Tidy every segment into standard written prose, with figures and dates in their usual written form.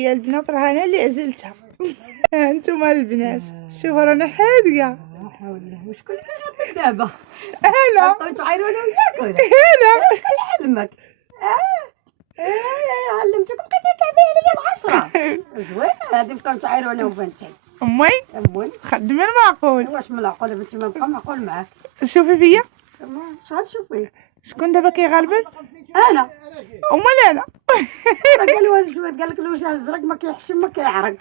يا البنات راه انا اللي عزلتها. انتوما البنات شوفوا رانا حادقه. لا حول الله، وشكون اللي غير دابا؟ انا بقاو تعايرونا وياك ولا؟ انا شكون علمك؟ علمتكم كتكابي عليا 10. زوينه هادي، بقاو تعايرونا وبنتي. امي امي خدمي المعقول. واش من العقول بنتي؟ ما بقى معقول معاك. شوفي فيا شحال تشوفي؟ شكون دابا كيغالبن؟ انا. امال انا. راه قال والد قال لك الوجه الزرق ما كيحشم ما كيعرق.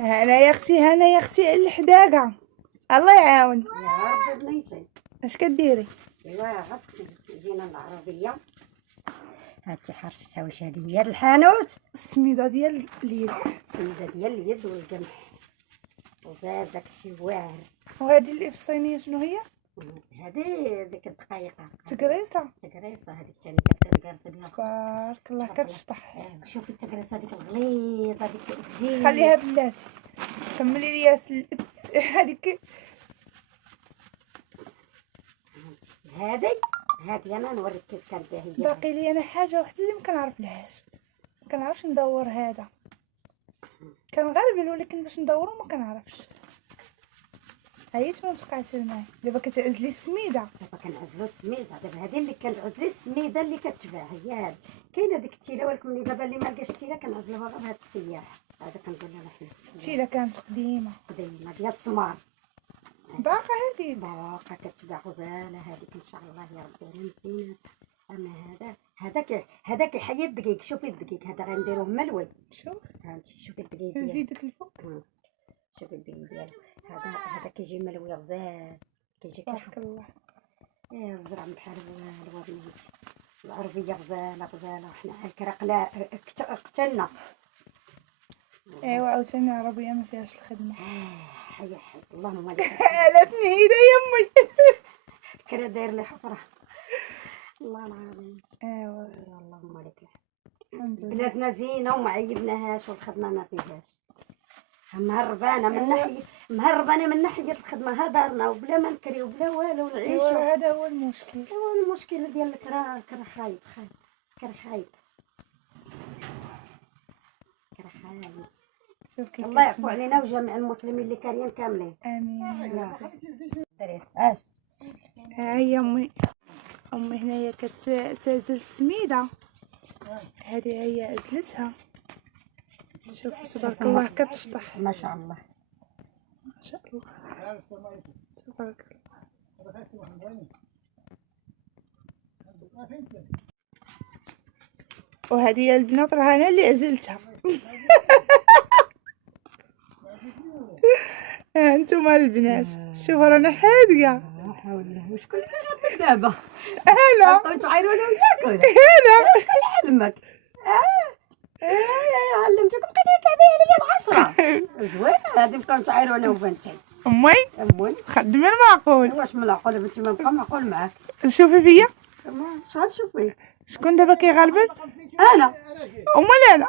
انا يا اختي هنا يا اختي الحداقه. الله يعاون. يا ربي بنيتي اش كديري؟ ايوا خاصك تجينا العربيه. هاتي حرشتها. واش هادي هي الحانوت؟ السميده ديال اليد. السميده ديال اليد والقمح وزاد داكشي واعر. وهذه اللي في الصينيه شنو هي؟ هادي ديك الدقيقه تكريسه. تكريسه. هذيك ثاني كتكرس بها. تبارك الله كتشطح. شوفي التكريسه هذيك الغليظه هذيك الزين. خليها بلاتي. كملي لي هذيك. هادي انا نوريك كيف كانت هي. باقي لي انا حاجه وحده اللي ما كنعرفلهاش. ما كنعرفش ندور هذا. كنغربل ولكن باش ندورو ما كنعرفش. عييت من سقعت الماء. دابا كتعزلي السميده. دابا كنعزلو السميده. دابا هذه اللي كنعزلي السميده اللي كتباع هي هذه. كاينه ديك التيله ولكن ملي دابا اللي ما لقاش التيله كنعزلوها غير بهذا السياح. هذا كنقول لها حنا التيله كانت قديمه ديال السمار. باقا هذه باقا كتباع غزاله هذيك ان شاء الله يا ربي مزينات. اما هذا كيحيد الدقيق. شوفي الدقيق هذا غنديروه ملوي. شوف هانتي شوفي الدقيق ديالو. زيدك الفوق. شوفي الدقيق ديالو. هذا كيجي ملوي غزال. كيجي تبارك الله. الزرع بحال الوالد. العربيه غزاله وحنا الكرا قتلنا. ايوا عاوتاني العربيه ما فيهاش الخدمه. حيا اللهم لك. عالتني ايدا يمي. كرا داير لي حفره. الله العظيم. ايوا اللهم لك الحمد لله. بلادنا زينه وما عيبناهاش والخدمه ما فيهاش. مهربانه من ناحيه الخدمه. ها دارنا وبلا ما نكريو وبلا والو نعيشو. هذا هو المشكل. هو المشكل ديالك راه خايب. شوف كيف الله يعفو علينا وجميع المسلمين اللي كاينين كاملين. امين. اش ها هي امي هنايا كتعزل السميده. هذه هي عزلتها. شوف تبارك الله كتشطح. ما شاء الله. ما شاء الله تبارك الله. وهذه هي البنات راه انا اللي عزلتها. انتوما البنات شوفوا رانا حادقه. لا حول الله، وشكون اللي غير دابا؟ انا بقاو تعايرونا وياك ولا؟ انا شكون اللي علمك؟ علمتكم كتكابي عليا 10. زوينه هادي، بقاو تعايرونا وبنتي. امي خدمي المعقول. واش من العقول بنتي؟ ما بقى معقول معاك. شوفي فيا شحال تشوفي؟ شكون دابا كيغالبن؟ انا. امال انا.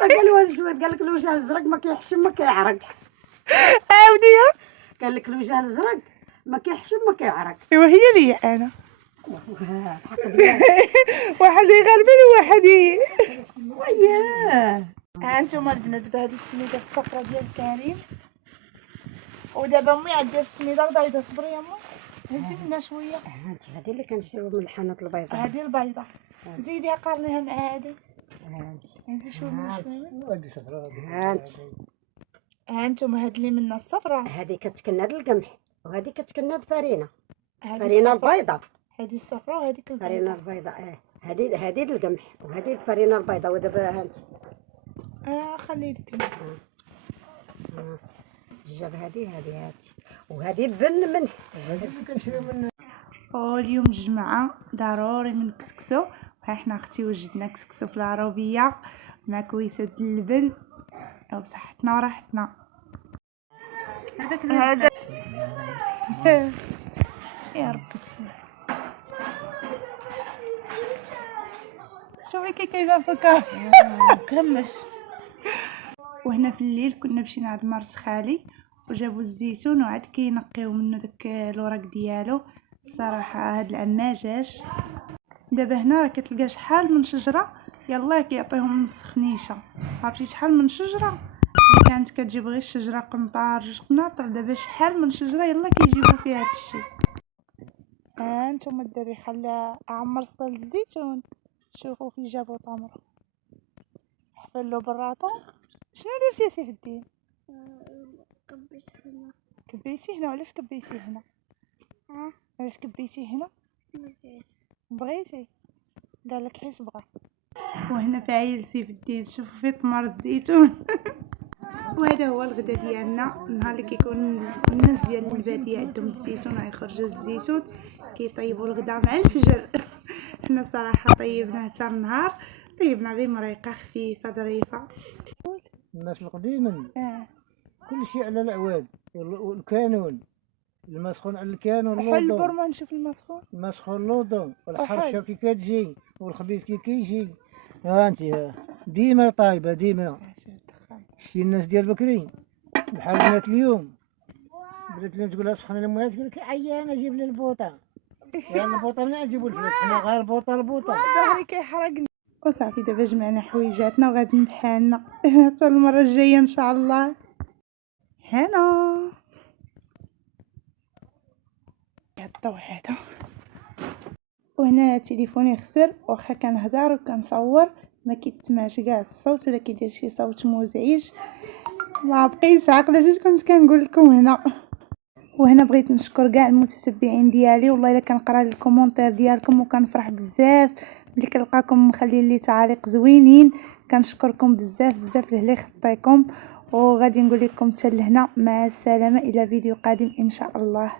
راه قال والد قال لك الوجه الزرق ما كيحشم ما كيعرق. عاوديها. قال لك الوجه الزرق ما كيحشم ما كيعرق. ايوا هي لي انا. واحد يغالبن وواحد وياه. ها انتوما البنات بهذه السميده الصفراء ديال كريم. ودابا امي عندها السميده البيضاء. صبري يا امي هزي منها شويه. هانتي هذه اللي كنشريوها من الحانوت البيضاء. هذه البيضاء زيديها قارنيها مع هذه. هانتي هزي شويه هانتي. ها انتوما هاد اللي منا الصفراء. هذه كتكناد القمح وهذه كتكناد فرينه. فرينه البيضاء. هذه الصفراء وهذيك البيضاء. فرينه البيضاء. هذه القمح وهذه الفرينه البيضاء. ودابا هانتي خلي لك جاب هذه هاتي. وهذه بن من اليوم الجمعه ضروري من كسكسو. ها حنا اختي وجدنا كسكسو في العربيه مع كويسه اللبن وصحتنا وراحتنا. هذا يا رب تسمح. شوفي كي كيبان في الكافي مكرمش. وهنا في الليل كنا مشينا عند مرس خالي وجابوا الزيتون وعاد كينقيو منه داك الورق ديالو. الصراحه هاد العام ما جاش. دابا هنا راه كتلقى شحال من شجره يلا كيعطيهم نص خنيشه. عرفتي شحال من شجره اللي كانت كتجيب غير الشجره قنطار 2 قناطر، دابا شحال من شجره يلا كيجيبوا فيها هادشي. هانتوما الدري خلى اعمر سطل الزيتون، شوفوا في جابوا تمر حفلو بالراطو. شنو درتي يا سيف الدين؟ كبيت هنا. كبيتي هنا؟ وعلاش كبيتي هنا؟ علاش كبيتي هنا؟ بغيتي؟ قال لك حيت بغا. وهنا فايل سيف الدين، شوفوا في ثمار الزيتون. وهذا هو الغدا ديالنا، النهار اللي كيكون الناس ديال الباديه عندهم الزيتون غيخرجوا الزيتون كيطيبوا الغدا مع الفجر. حنا صراحه طيبنا حتى النهار، طيبنا غير مريقه خفيفه ظريفه. الناس القديم كل شيء على العواد والكانون، المسخون على الكانون، حل اللوطو البرمان، نشوف المسخون، المسخون اللوطو، والحرشه وحل. كي كتجي والخبيز كي كيجي. ها انت ديما طايبه ديما. شتي الناس ديال بكري بحال بنات اليوم، بنات اليوم تقول لها سخن المويه تقول لك عيانه جيب لي البوطه. يا البوطه منين نجيبوا الفلوس؟ حنا غير البوطه. ظهري كيحرقني. وصافي دابا جمعنا حويجاتنا وغادي نبحالنا. حتى المره الجايه ان شاء الله. هنا الضوء هذا، وهنا تليفوني خسر، واخا كنهضر وكنصور ما كيتسمعش كاع الصوت ولا كيدير شي صوت مزعج. ما بقيتش عاقله اش كنت كنقول لكم هنا. وهنا بغيت نشكر كاع المتتبعين ديالي، والله الا كنقرا الكومونتير ديالكم وكنفرح بزاف ملي كنلقاكم مخلين لي تعاليق زوينين. كنشكركم بزاف بزاف لهلي خطيكم، وغادي نقول لكم حتى لهنا مع السلامه الى فيديو قادم ان شاء الله.